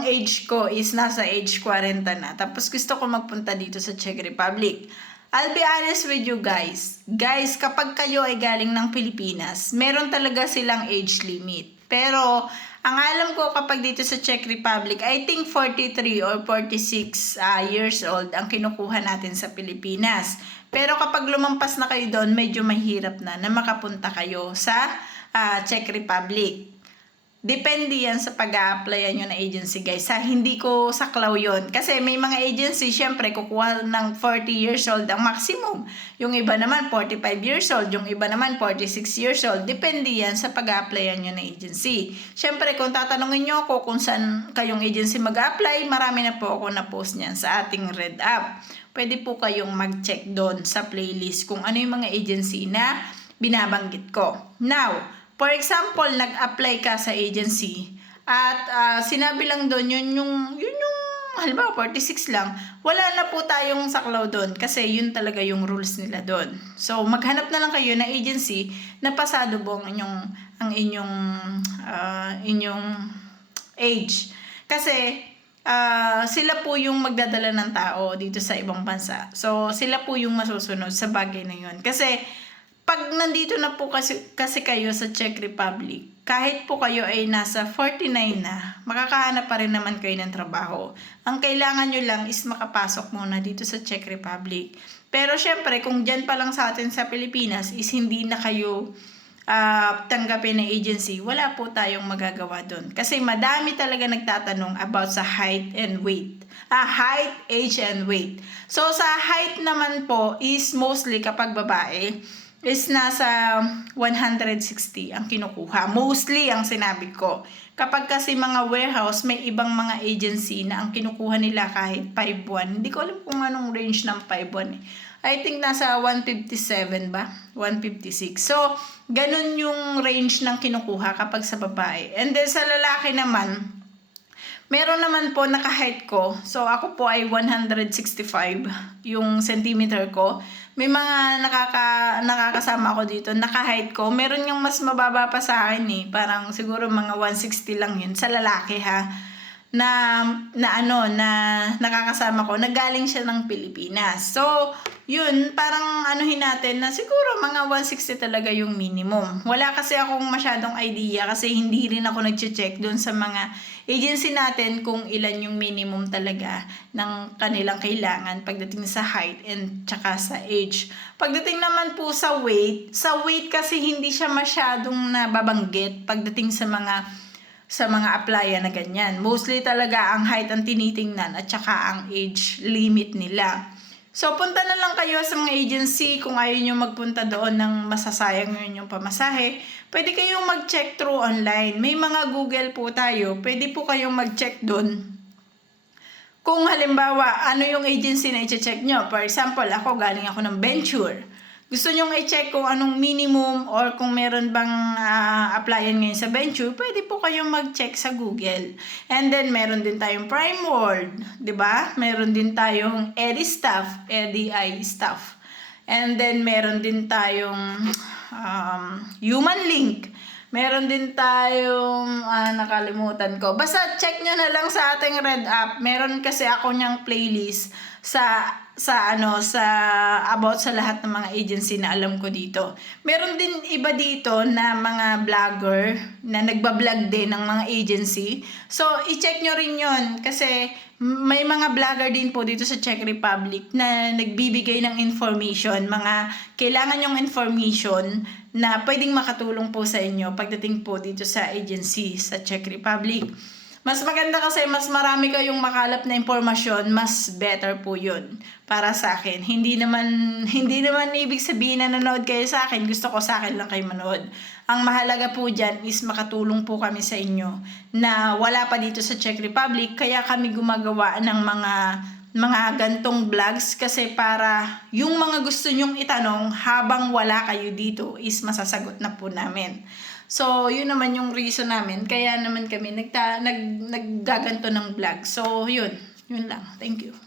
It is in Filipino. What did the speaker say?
ang age ko is nasa age 40 na. Tapos gusto ko magpunta dito sa Czech Republic. I'll be honest with you guys. Guys, kapag kayo ay galing ng Pilipinas, meron talaga silang age limit. Pero, ang alam ko kapag dito sa Czech Republic, I think 43 or 46 years old ang kinukuha natin sa Pilipinas. Pero kapag lumampas na kayo doon, medyo mahirap na makapunta kayo sa Czech Republic. Depende yan sa pag-a-applyan nyo na agency guys. Hindi ko saklaw yon. Kasi may mga agency, syempre, kukuha ng 40 years old ang maximum. Yung iba naman 45 years old. Yung iba naman 46 years old. Depende yan sa pag-a-applyan nyo na agency. Syempre, kung tatanungin nyo ako kung saan kayong agency mag-a-apply, marami na po ako na-post niyan sa ating Red App. Pwede po kayong mag-check doon sa playlist kung ano yung mga agency na binabanggit ko. Now, for example, nag-apply ka sa agency at sinabi lang doon yun yung halimbawa 46 lang, wala na po tayong saklaw doon kasi yun talaga yung rules nila doon. So maghanap na lang kayo ng agency na pasado po ang inyong age. Kasi sila po yung magdadala ng tao dito sa ibang bansa. So sila po yung masusunod sa bagay na yun. Kasi pag nandito na po kasi kayo sa Czech Republic, kahit po kayo ay nasa 49 na, makakahanap pa rin naman kayo ng trabaho. Ang kailangan nyo lang is makapasok muna dito sa Czech Republic. Pero syempre, kung dyan pa lang sa atin sa Pilipinas is hindi na kayo tanggapin na agency, wala po tayong magagawa doon. Kasi madami talaga nagtatanong about sa height and weight. Height, age, and weight. So sa height naman po is mostly kapag babae, is nasa 160 ang kinukuha. Mostly ang sinabi ko. Kapag kasi mga warehouse, may ibang mga agency na ang kinukuha nila kahit 5'1". Hindi ko alam kung anong range ng 5'1". I think nasa 157 ba? 156. So, ganun yung range ng kinukuha kapag sa babae. And then sa lalaki naman, meron naman po naka-height ko. So, ako po ay 165 yung centimeter ko. May mga nakakasama ako dito, naka-height ko. Meron yung mas mababa pa sa akin eh. Parang siguro mga 160 lang yun. Sa lalaki ha. Na nakakasama ko. Nagaling siya ng Pilipinas. So, yun, parang anuhin natin na siguro mga 160 talaga yung minimum. Wala kasi akong masyadong idea kasi hindi rin ako nag-check doon sa mga agency natin kung ilan yung minimum talaga ng kanilang kailangan pagdating sa height and tsaka sa age. Pagdating naman po sa weight kasi hindi siya masyadong nababanggit pagdating sa mga applyan na ganyan. Mostly talaga ang height ang tinitingnan at tsaka ang age limit nila. So, punta na lang kayo sa mga agency kung ayaw nyo magpunta doon ng masasayang yun yung pamasahe. Pwede kayong mag-check through online. May mga Google po tayo. Pwede po kayong mag-check doon. Kung halimbawa, ano yung agency na i-check nyo. For example, galing ako ng Venture. Gusto nyong i-check kung anong minimum or kung meron bang applyan ngayon sa Venture, pwede po kayong mag-check sa Google. And then, meron din tayong Prime World, di ba? Meron din tayong EDI Staff. And then, meron din tayong Human Link. Meron din tayong, nakalimutan ko. Basta check nyo na lang sa ating Red App. Meron kasi ako niyang playlist sa about sa lahat ng mga agency na alam ko dito. Meron din iba dito na mga vlogger na nagba-vlog din ng mga agency. So, i-check nyo rin yon kasi may mga vlogger din po dito sa Czech Republic na nagbibigay ng information, mga kailangan yung information na pwedeng makatulong po sa inyo pagdating po dito sa agency sa Czech Republic. Mas maganda kasi mas marami kayong makalap na impormasyon, mas better po yun para sa akin. Hindi naman ibig sabihin na nanood kayo sa akin, gusto ko sa akin lang kayo manood. Ang mahalaga po dyan is makatulong po kami sa inyo na wala pa dito sa Czech Republic, kaya kami gumagawa ng mga gantong vlogs kasi para yung mga gusto nyong itanong habang wala kayo dito is masasagot na po namin. So, yun naman yung reason namin. Kaya naman kami naggaganto ng vlog. So, yun lang. Thank you.